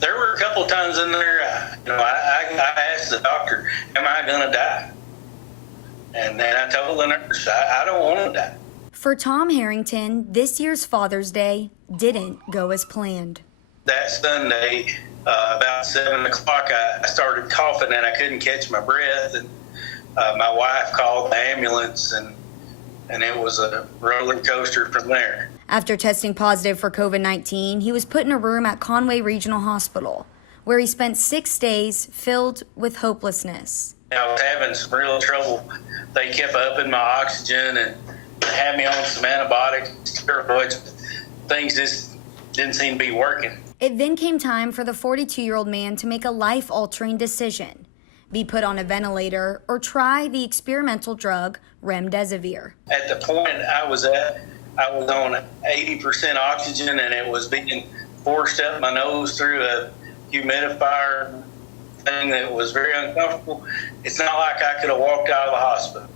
There were a couple of times in there, I asked the doctor, am I going to die? And then I told the nurse, I don't want to die. For Tom Harrington, this year's Father's Day didn't go as planned. That Sunday, about 7 o'clock, I started coughing and I couldn't catch my breath. And my wife called the ambulance, and it was a roller coaster from there. After testing positive for COVID-19, he was put in a room at Conway Regional Hospital, where he spent 6 days filled with hopelessness. I was having some real trouble. They kept upping my oxygen and had me on some antibiotics, steroids. Things just didn't seem to be working. It then came time for the 42-year-old man to make a life-altering decision: be put on a ventilator or try the experimental drug Remdesivir. At the point I was on 80% oxygen, and it was being forced up my nose through a humidifier thing that was very uncomfortable. It's not like I could have walked out of the hospital.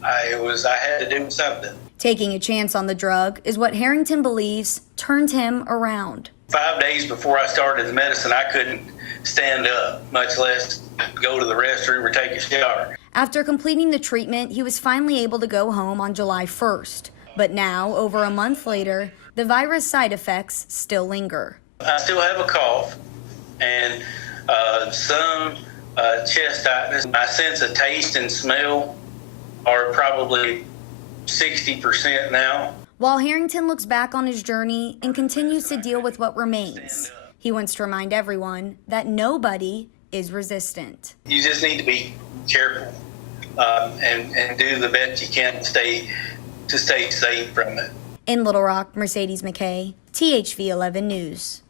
I had to do something. Taking a chance on the drug is what Harrington believes turned him around. 5 days before I started the medicine, I couldn't stand up, much less go to the restroom or take a shower. After completing the treatment, he was finally able to go home on July 1st. But now, over a month later, the virus side effects still linger. I still have a cough and some chest tightness. My sense of taste and smell are probably 60% now. While Harrington looks back on his journey and continues to deal with what remains, he wants to remind everyone that nobody is resistant. You just need to be careful and do the best you can to stay safe from it. In Little Rock, Mercedes McKay, THV 11 News.